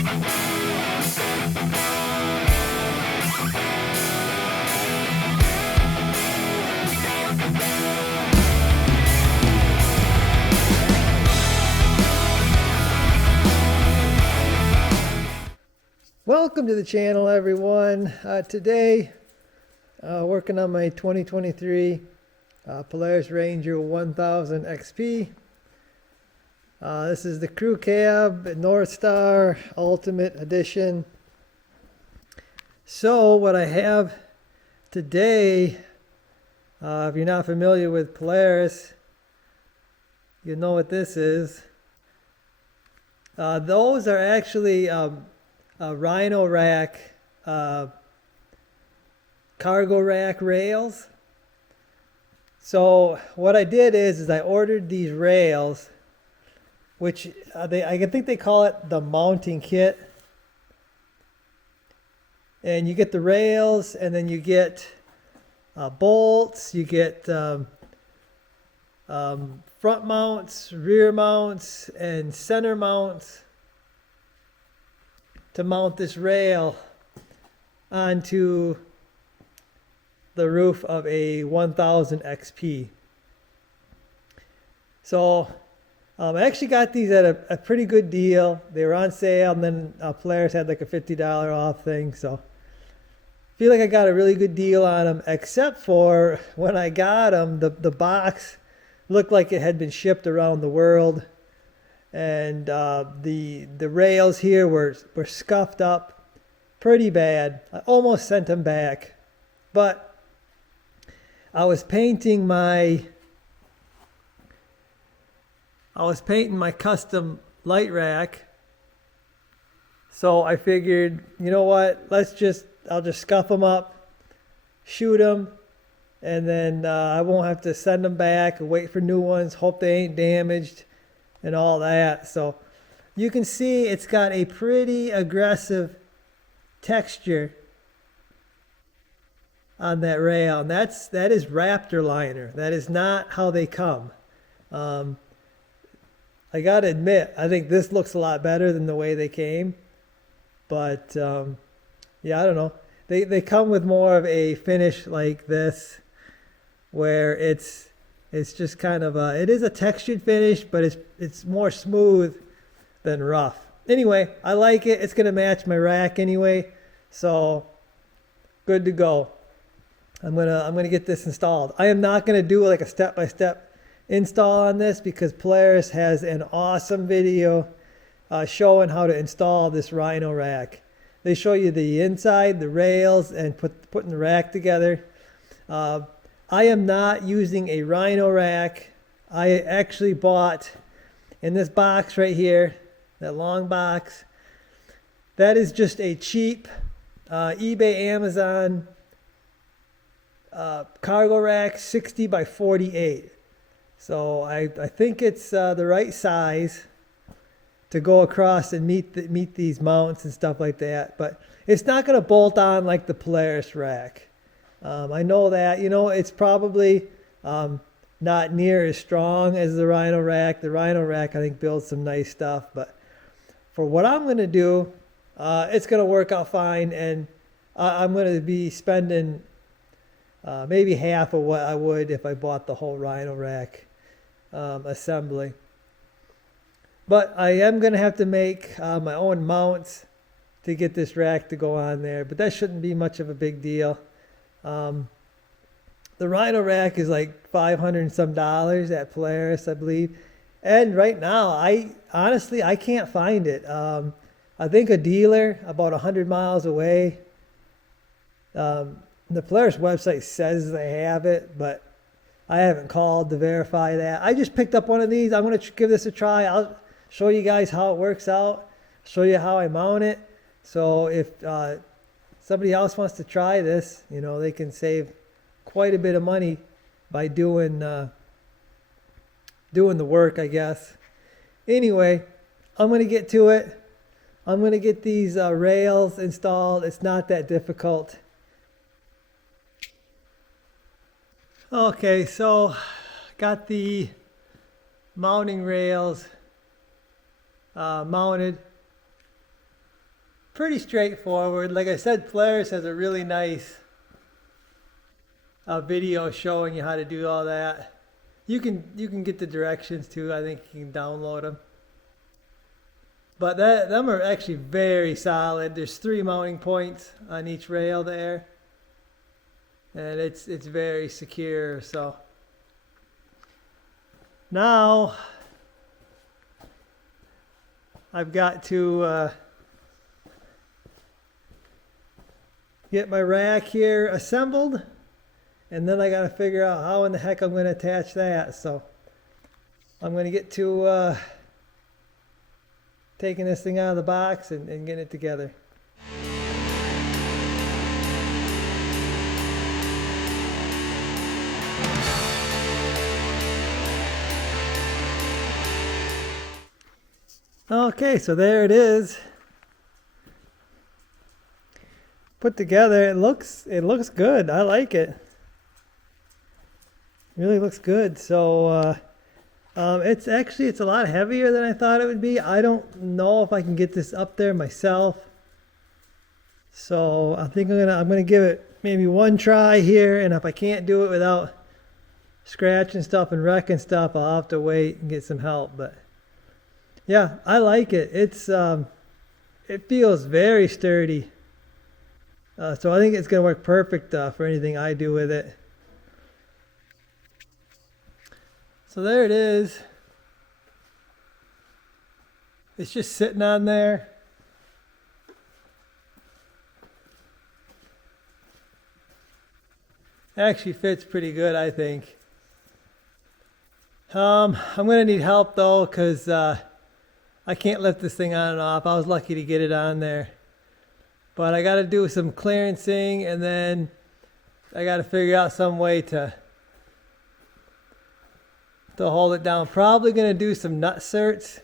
Welcome to the channel, everyone. Today, working on my 2023 Polaris Ranger 1000 XP. This is the Crew Cab Northstar Ultimate Edition. So what I have today, if you're not familiar with Polaris, you know what this is. Those are actually Rhino Rack cargo rack rails. So what I did is I ordered these rails, which I think they call it the mounting kit. And you get the rails, and then you get bolts, you get front mounts, rear mounts, and center mounts to mount this rail onto the roof of a 1000 XP. So I actually got these at a pretty good deal. They were on sale, and then Polaris had like a $50 off thing. So I feel like I got a really good deal on them, except for when I got them, the box looked like it had been shipped around the world. And the rails here were scuffed up pretty bad. I almost sent them back, but I was painting my custom light rack, so I figured, you know what, I'll just scuff them up, shoot them, and then I won't have to send them back and wait for new ones, hope they ain't damaged and all that. So you can see it's got a pretty aggressive texture on that rail, and that is Raptor liner. That is not how they come. I gotta admit, I think this looks a lot better than the way they came, but yeah, I don't know. They come with more of a finish like this, where it's just kind of it is a textured finish, but it's more smooth than rough. Anyway, I like it. It's gonna match my rack anyway, so good to go. I'm gonna get this installed. I am not gonna do like a step-by-step install on this, because Polaris has an awesome video showing how to install this Rhino Rack. They show you the inside, the rails, and putting the rack together. I am not using a Rhino Rack. I actually bought in this box right here, that long box. That is just a cheap eBay, Amazon cargo rack, 60 by 48. So I think it's the right size to go across and meet these mounts and stuff like that. But it's not going to bolt on like the Polaris rack. I know that, it's probably not near as strong as the Rhino Rack. The Rhino Rack, I think, builds some nice stuff. But for what I'm going to do, it's going to work out fine. And I'm going to be spending maybe half of what I would if I bought the whole Rhino Rack assembly. But I am going to have to make my own mounts to get this rack to go on there. But that shouldn't be much of a big deal. The Rhino Rack is like $500 and some at Polaris, I believe. And right now, I can't find it. I think a dealer about 100 miles away. The Polaris website says they have it, but I haven't called to verify that. I just picked up one of these. I'm going to give this a try. I'll show you guys how it works out, show you how I mount it. So if somebody else wants to try this, they can save quite a bit of money by doing the work, I guess. Anyway, I'm going to get to it. I'm going to get these rails installed. It's not that difficult. Okay, so got the mounting rails mounted. pretty straightforward. Like I said, Polaris has a really nice video showing you how to do all that. You can get the directions too. I think you can download them. But them are actually very solid. There's 3 mounting points on each rail there, and it's very secure. So now I've got to get my rack here assembled, and then I got to figure out how in the heck I'm going to attach that. So I'm going to get to taking this thing out of the box and getting it together. Okay, so there it is. Put together. It looks good. I like it. Really looks good. So it's a lot heavier than I thought it would be. I don't know if I can get this up there myself. So I think I'm gonna give it maybe one try here, and if I can't do it without scratching stuff and wrecking stuff, I'll have to wait and get some help. But yeah, I like it. It feels very sturdy. So I think it's gonna work perfect for anything I do with it. So there it is. It's just sitting on there. Actually fits pretty good, I think. I'm gonna need help though, because I can't lift this thing on and off. I was lucky to get it on there. But I gotta do some clearancing, and then I gotta figure out some way to hold it down. Probably gonna do some nut certs,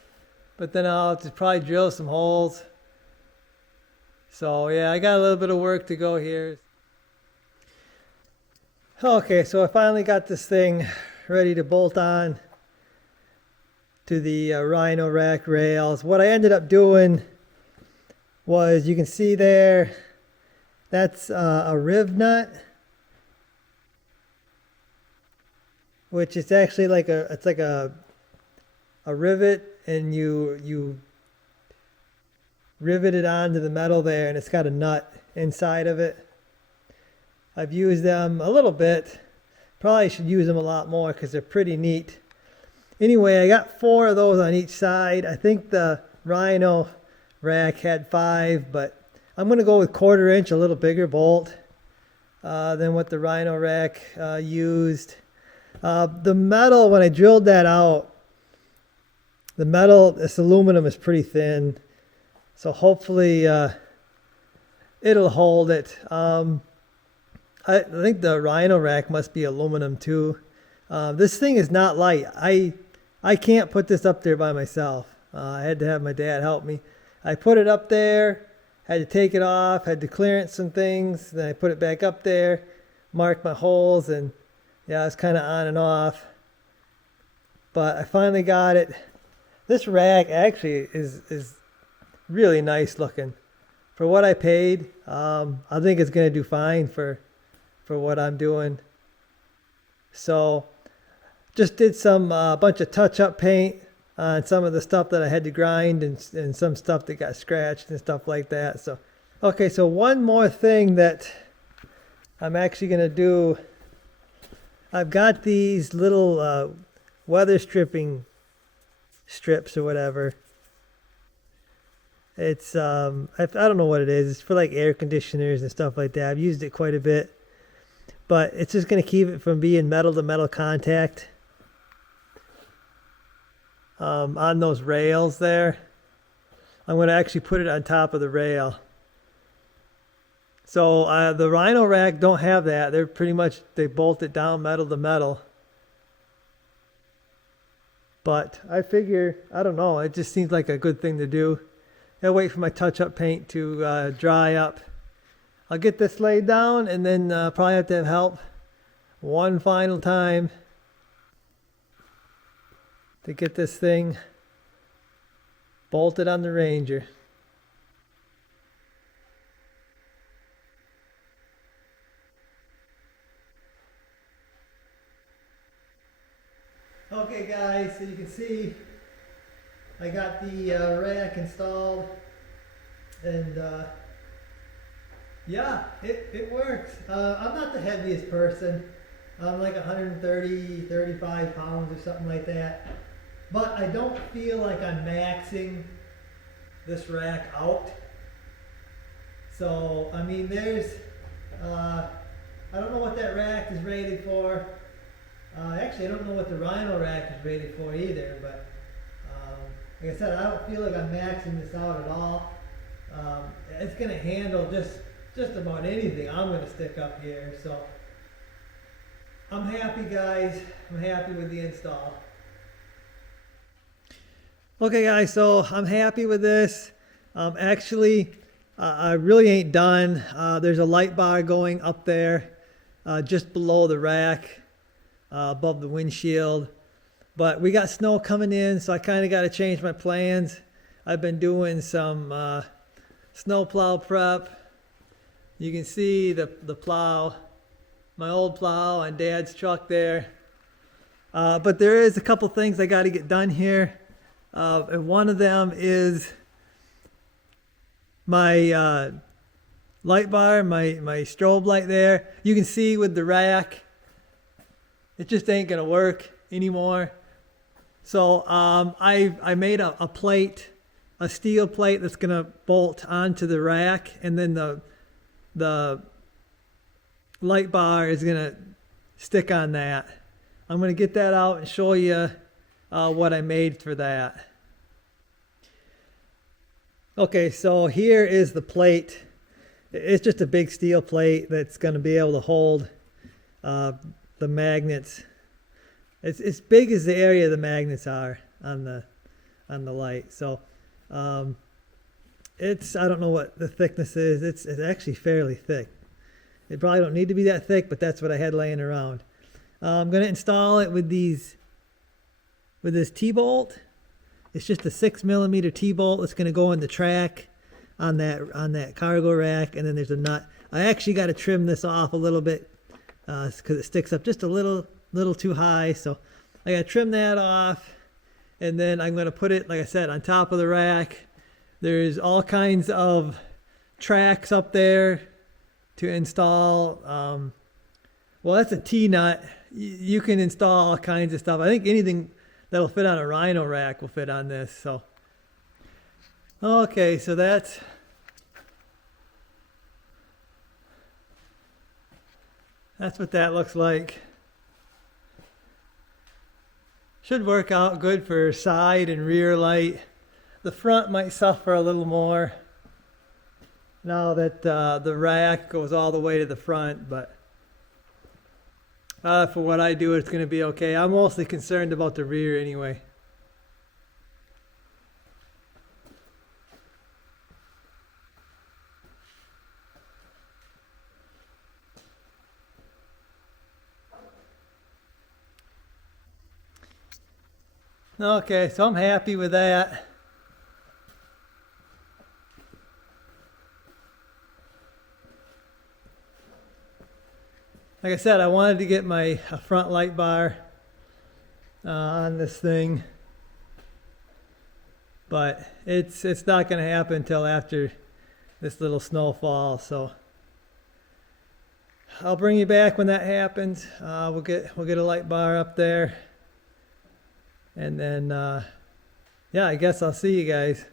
but then I'll have to probably drill some holes. So yeah, I got a little bit of work to go here. Okay, so I finally got this thing ready to bolt on to the Rhino Rack rails. What I ended up doing was, you can see there, that's a riv nut, which is actually like a rivet, and you rivet it onto the metal there, and it's got a nut inside of it. I've used them a little bit. Probably should use them a lot more because they're pretty neat. Anyway, I got 4 of those on each side. I think the Rhino Rack had 5, but I'm going to go with 1/4 inch, a little bigger bolt than what the Rhino Rack used. The metal, when I drilled that out, the metal, this aluminum is pretty thin, so hopefully it'll hold it. I think the Rhino Rack must be aluminum too. This thing is not light. I can't put this up there by myself. I had to have my dad help me. I put it up there, had to take it off, had to clearance some things, then I put it back up there, marked my holes, and yeah, it's kind of on and off. But I finally got it. This rack actually is really nice looking. For what I paid, I think it's going to do fine for what I'm doing. So just did some bunch of touch-up paint on some of the stuff that I had to grind, and some stuff that got scratched and stuff like that. So okay, so one more thing that I'm actually going to do, I've got these little weather stripping strips or whatever. It's I don't know what it is. It's for like air conditioners and stuff like that. I've used it quite a bit, but it's just going to keep it from being metal to metal contact on those rails there. I'm going to actually put it on top of the rail. So the Rhino Rack don't have that. They're pretty much, they bolt it down metal to metal. But I figure, I don't know, it just seems like a good thing to do. I'll wait for my touch-up paint to dry up. I'll get this laid down, and then probably have to have help one final time to get this thing bolted on the Ranger. Okay guys, so you can see I got the rack installed, and yeah, it works. I'm not the heaviest person. I'm like 130, 35 pounds or something like that. But I don't feel like I'm maxing this rack out. So, I mean, there's, I don't know what that rack is rated for. Actually, I don't know what the Rhino Rack is rated for either, but like I said, I don't feel like I'm maxing this out at all. It's going to handle just about anything I'm going to stick up here. So I'm happy, guys. I'm happy with the install. Okay, guys, so I'm happy with this. Actually, I really ain't done. There's a light bar going up there just below the rack, above the windshield. But we got snow coming in, so I kind of got to change my plans. I've been doing some snow plow prep. You can see the plow, my old plow on Dad's truck there. But there is a couple things I got to get done here. And one of them is my light bar, my strobe light there. You can see with the rack, it just ain't gonna work anymore. So I made a plate, a steel plate that's gonna bolt onto the rack, and then the light bar is gonna stick on that. I'm gonna get that out and show you what I made for that. Okay, so here is the plate. It's just a big steel plate that's going to be able to hold the magnets. It's as big as the area the magnets are on the light. So it's, I don't know what the thickness is. It's actually fairly thick. It probably don't need to be that thick, but that's what I had laying around. I'm going to install it with this T-bolt. It's just a 6mm T-bolt that's going to go in the track on that cargo rack, and then there's a nut. I actually got to trim this off a little bit because it sticks up just a little too high. So I got to trim that off, and then I'm going to put it, like I said, on top of the rack. There's all kinds of tracks up there to install. Well, that's a T-nut. You can install all kinds of stuff. I think anything that'll fit on a Rhino rack will fit on this. So, okay, so that's what that looks like. Should work out good for side and rear light. The front might suffer a little more now that the rack goes all the way to the front, but for what I do, it's going to be okay. I'm mostly concerned about the rear anyway. Okay, so I'm happy with that. Like I said, I wanted to get my front light bar on this thing, but it's not going to happen until after this little snowfall. So I'll bring you back when that happens. We'll get a light bar up there, and then yeah, I guess I'll see you guys.